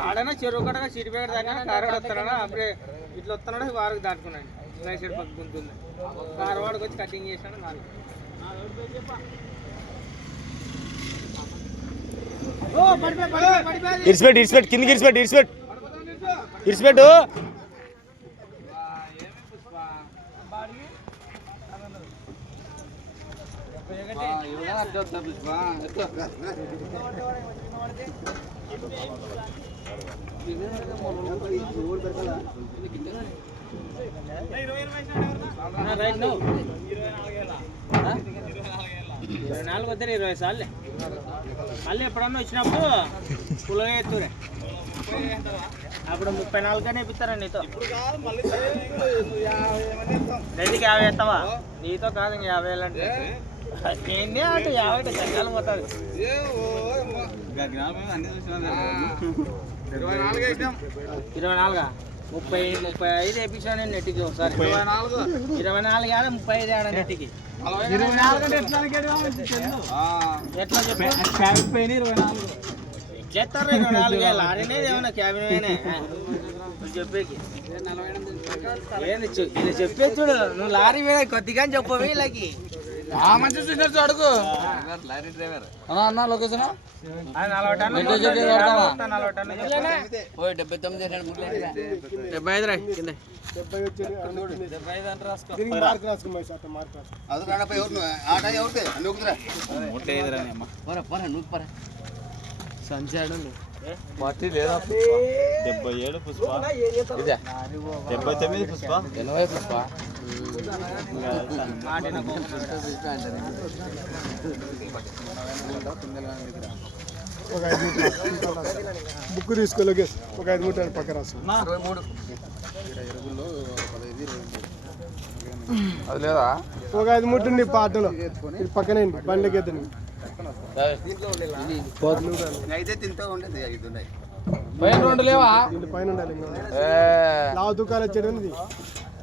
ఆడనా చెరువు కట్టగా కడగా సిరిపేట దాకా కారవాడు వస్తాడా అప్పుడే ఇట్లా వస్తున్నాడు వారికి దాటుకున్నాడు. రైట్ సైడ్ పక్క గుంతుంది. కారవాడికి వచ్చి కటింగ్ చేసినాడు నాలుగు. ఇరిసిపెట్టు ఇరిసిపెట్టు కిందికి ఇరిసిపెట్టు ఇరిసిపెట్టు ఇరిసిపెట్టు రైట్ నువ్వు ఇరవై నాలుగు వద్దరు ఇరవై సార్లే మళ్ళీ ఎప్పుడన్నా వచ్చినప్పుడు పులగా ఎత్తురే అప్పుడు ముప్పై నాలుగు కానీ ఇప్పిస్తారా నీతో రైతుకి యాభై ఎత్తావా నీతో కాదు ఇంక యాభై వేలంటే ఏంది అటు యాభై అంటే చక్కాలు పోతుంది ఇరవై నాలుగా ముప్పై ముప్పై ఐదు వేయించాను నేను నెట్టికి ఒకసారి. ఇరవై నాలుగు ఆడ ముప్పై ఐదు ఆడ నెట్టికి? ఇరవై నాలుగు. అంటే ఎట్లా ఎట్లా చెప్పు? ఇరవై నాలుగు. ఎట్లేస్తారు ఇరవై నాలుగు? వేలు ఆడనేది ఏమన్నా క్యాబిన్ చెప్పేకి. ఏంది చెప్పే చూడు నువ్వు లారీ మీద కొద్దిగా చెప్పు వీళ్ళకి. మంచి అడుగు. అన్న లొకేషన్. డెబ్బై తొమ్మిది డెబ్బై ఐదు రా కింద. పార్టీ లేదా? డెబ్బై ఏడు పుష్ప. డెబ్బై తొమ్మిది పుష్ప. ఎనభై పుష్ప. మాటిన బుక్ తీసుకో లోకేష్. ఒక ఐదు మూట పక్క రాసు అది లేదా? ఒక ఐదు మూట ఉంది పాటలో. ఇది పక్కనే బండికి ఎద్దండి పైన రెండు లేవా? పైన ఉండాలి లావు దుకాణం వచ్చేది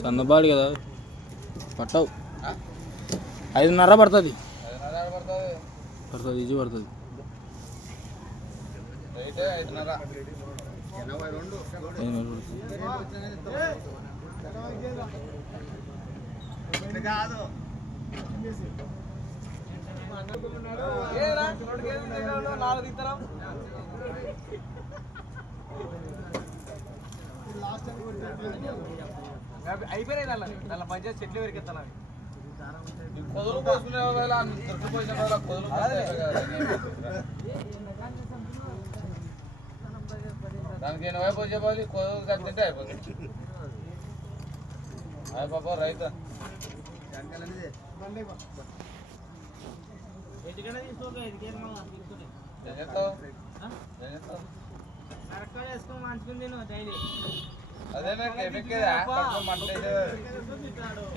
సన్నబాడు కదా. పట్టవు. ఐదున్నర పడుతుంది. పడుతుంది ఈజీ పడుతుంది. నాలుగు ఇతరం అయిపోయినాయి దానిలో దానిలో పంచాయతీ చెట్లు పెరికెత్తాను ఈ కొదులు పోసుకునే వాళ్ళ దొరికిపోయిన వాళ్ళ కొదులు దానికి ఎనభై పోసే చెప్పాలి కొదులు కట్టింటే అయిపోతుంది అయ్య పాప రైత ఎందుకంటే తీసుకోవాలి ఎందుకేం మళ్ళా ఏం ఏం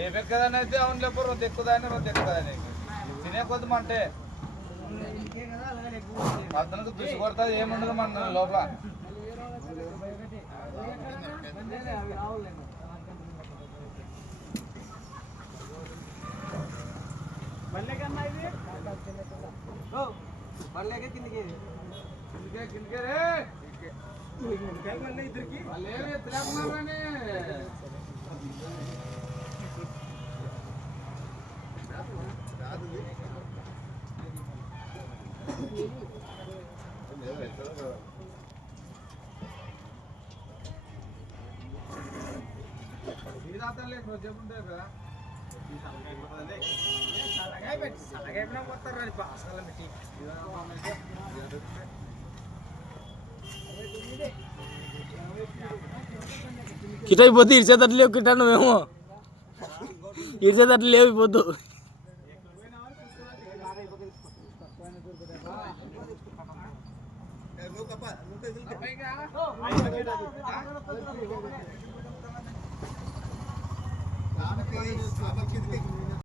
ఎఫెక్కదని అయితే అవును లేపు రొద్దు ఎక్కుదాని రొద్దు ఎక్కుదని తినే కొద్ది మంటే. అతనికి దుసి కొడుతుంది ఏముండదు మన లోపల. బల్లెకన్నా ఇది? బల్లెకే కిందికి. కిందకే కిందకే రే. వాళ్ళు ఏమి ఎత్తలేకున్నారు కానీ ఇది రాత్రి లేక రోజు చెప్పుంటే కదా సలగాయ పెట్టి కిటాయి పోతే ఇరిచేటట్లు లేవు కిటాను మేము. ఇరిచేటట్లు లేవు పోతు దానికి